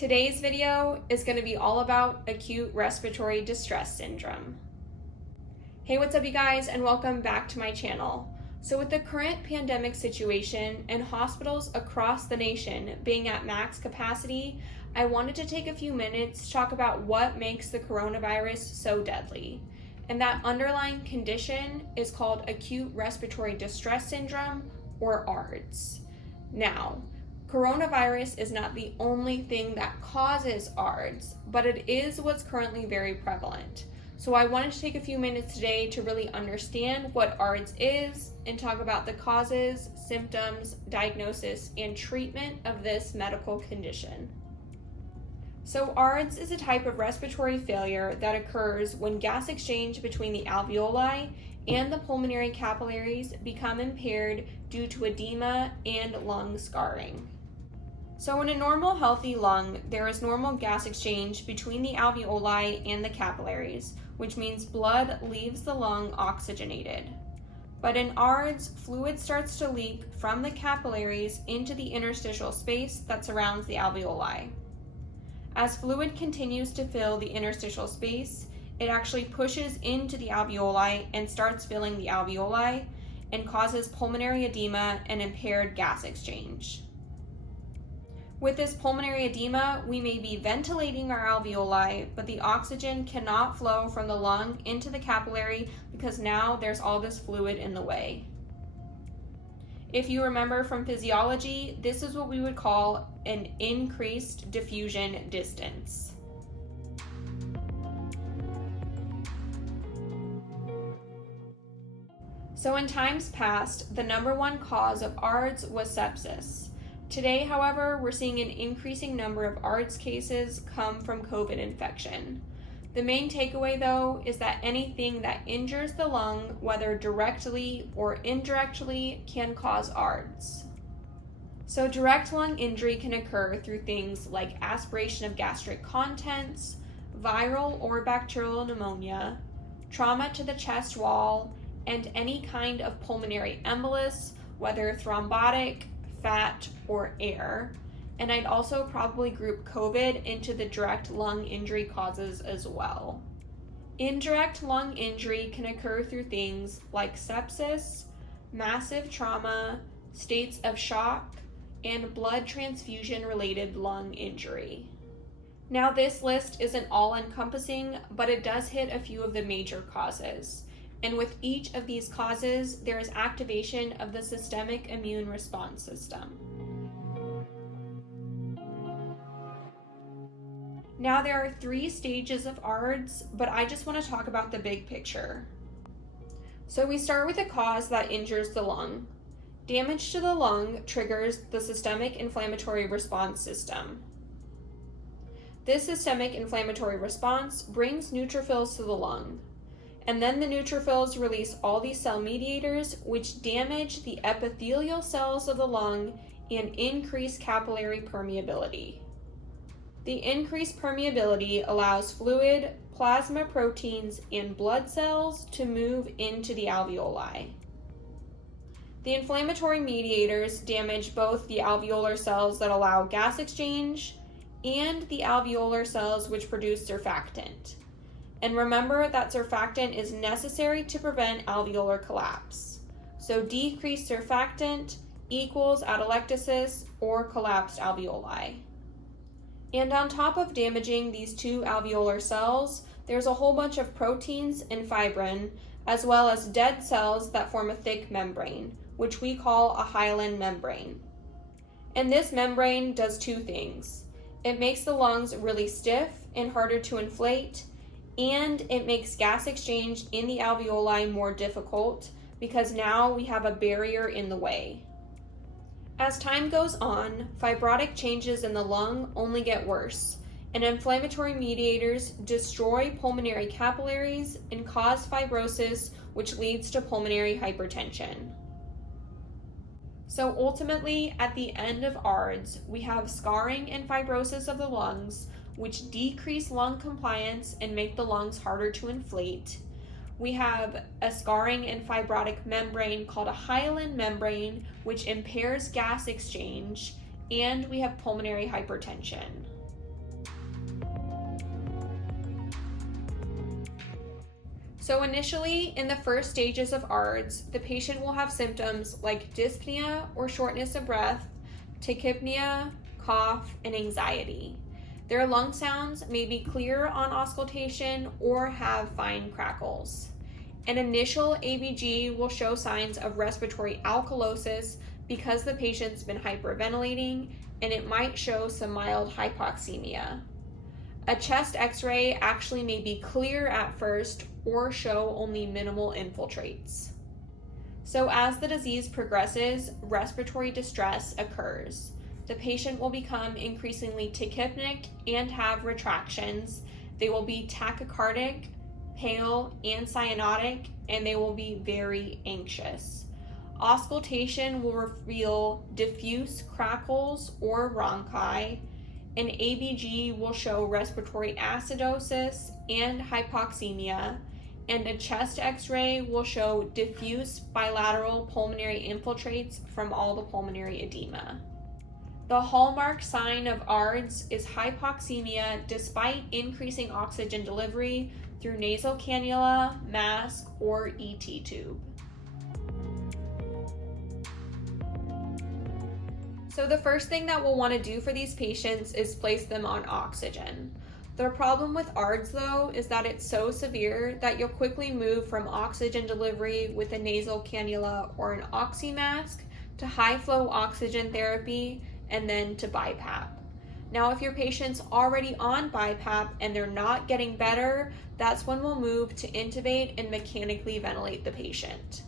Today's video is going to be all about acute respiratory distress syndrome. Hey, what's up you guys, and welcome back to my channel. So with the current pandemic situation and hospitals across the nation being at max capacity, I wanted to take a few minutes to talk about what makes the coronavirus so deadly. And that underlying condition is called acute respiratory distress syndrome, or ARDS. Now, coronavirus is not the only thing that causes ARDS, but it is what's currently very prevalent. So I wanted to take a few minutes today to really understand what ARDS is and talk about the causes, symptoms, diagnosis, and treatment of this medical condition. So ARDS is a type of respiratory failure that occurs when gas exchange between the alveoli and the pulmonary capillaries become impaired due to edema and lung scarring. So in a normal healthy lung, there is normal gas exchange between the alveoli and the capillaries, which means blood leaves the lung oxygenated. But in ARDS, fluid starts to leak from the capillaries into the interstitial space that surrounds the alveoli. As fluid continues to fill the interstitial space, it actually pushes into the alveoli and starts filling the alveoli and causes pulmonary edema and impaired gas exchange. With this pulmonary edema, we may be ventilating our alveoli, but the oxygen cannot flow from the lung into the capillary because now there's all this fluid in the way. If you remember from physiology, this is what we would call an increased diffusion distance. So in times past, the number one cause of ARDS was sepsis. Today, however, we're seeing an increasing number of ARDS cases come from COVID infection. The main takeaway, though, is that anything that injures the lung, whether directly or indirectly, can cause ARDS. So direct lung injury can occur through things like aspiration of gastric contents, viral or bacterial pneumonia, trauma to the chest wall, and any kind of pulmonary embolus, whether thrombotic, fat, or air. And I'd also probably group COVID into the direct lung injury causes as well. Indirect lung injury can occur through things like sepsis, massive trauma, states of shock, and blood transfusion related lung injury. Now this list isn't all encompassing, but it does hit a few of the major causes. And with each of these causes, there is activation of the systemic immune response system. Now there are 3 stages of ARDS, but I just want to talk about the big picture. So we start with a cause that injures the lung. Damage to the lung triggers the systemic inflammatory response system. This systemic inflammatory response brings neutrophils to the lung. And then the neutrophils release all these cell mediators, which damage the epithelial cells of the lung and increase capillary permeability. The increased permeability allows fluid, plasma proteins, and blood cells to move into the alveoli. The inflammatory mediators damage both the alveolar cells that allow gas exchange and the alveolar cells which produce surfactant. And remember that surfactant is necessary to prevent alveolar collapse. So decreased surfactant equals atelectasis or collapsed alveoli. And on top of damaging these 2 alveolar cells, there's a whole bunch of proteins and fibrin, as well as dead cells that form a thick membrane, which we call a hyaline membrane. And this membrane does 2 things. It makes the lungs really stiff and harder to inflate, and it makes gas exchange in the alveoli more difficult because now we have a barrier in the way. As time goes on, fibrotic changes in the lung only get worse, and inflammatory mediators destroy pulmonary capillaries and cause fibrosis, which leads to pulmonary hypertension. So ultimately, at the end of ARDS, we have scarring and fibrosis of the lungs, which decrease lung compliance and make the lungs harder to inflate. We have a scarring and fibrotic membrane called a hyaline membrane, which impairs gas exchange, and we have pulmonary hypertension. So initially, in the first stages of ARDS, the patient will have symptoms like dyspnea or shortness of breath, tachypnea, cough, and anxiety. Their lung sounds may be clear on auscultation or have fine crackles. An initial ABG will show signs of respiratory alkalosis because the patient's been hyperventilating, and it might show some mild hypoxemia. A chest x-ray actually may be clear at first or show only minimal infiltrates. So as the disease progresses, respiratory distress occurs. The patient will become increasingly tachypnic and have retractions. They will be tachycardic, pale, and cyanotic, and they will be very anxious. Auscultation will reveal diffuse crackles or rhonchi. An ABG will show respiratory acidosis and hypoxemia, and a chest x-ray will show diffuse bilateral pulmonary infiltrates from all the pulmonary edema. The hallmark sign of ARDS is hypoxemia despite increasing oxygen delivery through nasal cannula, mask, or ET tube. So the first thing that we'll want to do for these patients is place them on oxygen. The problem with ARDS though is that it's so severe that you'll quickly move from oxygen delivery with a nasal cannula or an oxy mask to high flow oxygen therapy and then to BiPAP. Now if your patient's already on BiPAP and they're not getting better, that's when we'll move to intubate and mechanically ventilate the patient.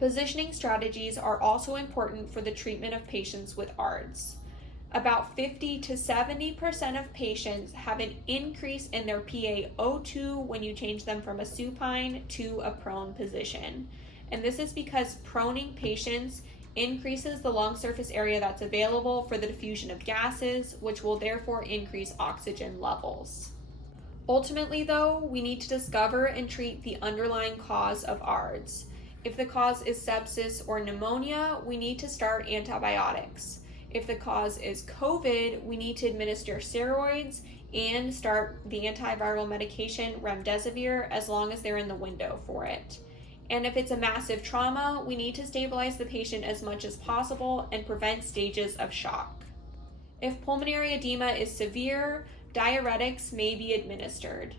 Positioning strategies are also important for the treatment of patients with ARDS. About 50 to 70% of patients have an increase in their PaO2 when you change them from a supine to a prone position. And this is because proning patients increases the lung surface area that's available for the diffusion of gases, which will therefore increase oxygen levels. Ultimately though, we need to discover and treat the underlying cause of ARDS. If the cause is sepsis or pneumonia, we need to start antibiotics. If the cause is COVID, we need to administer steroids and start the antiviral medication remdesivir as long as they're in the window for it. And if it's a massive trauma, we need to stabilize the patient as much as possible and prevent stages of shock. If pulmonary edema is severe, diuretics may be administered.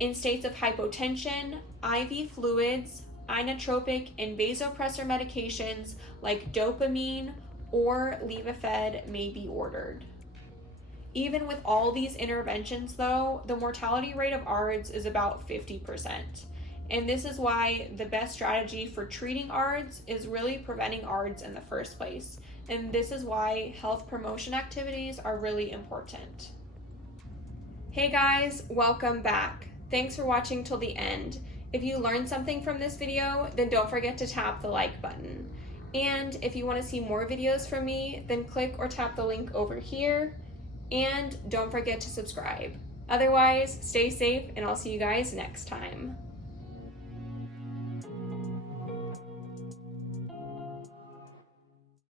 In states of hypotension, IV fluids, inotropic and vasopressor medications like dopamine or Levophed may be ordered. Even with all these interventions though, the mortality rate of ARDS is about 50%. And this is why the best strategy for treating ARDS is really preventing ARDS in the first place. And this is why health promotion activities are really important. Hey guys, welcome back. Thanks for watching till the end. If you learned something from this video, then don't forget to tap the like button. And if you want to see more videos from me, then click or tap the link over here. And don't forget to subscribe. Otherwise, stay safe and I'll see you guys next time.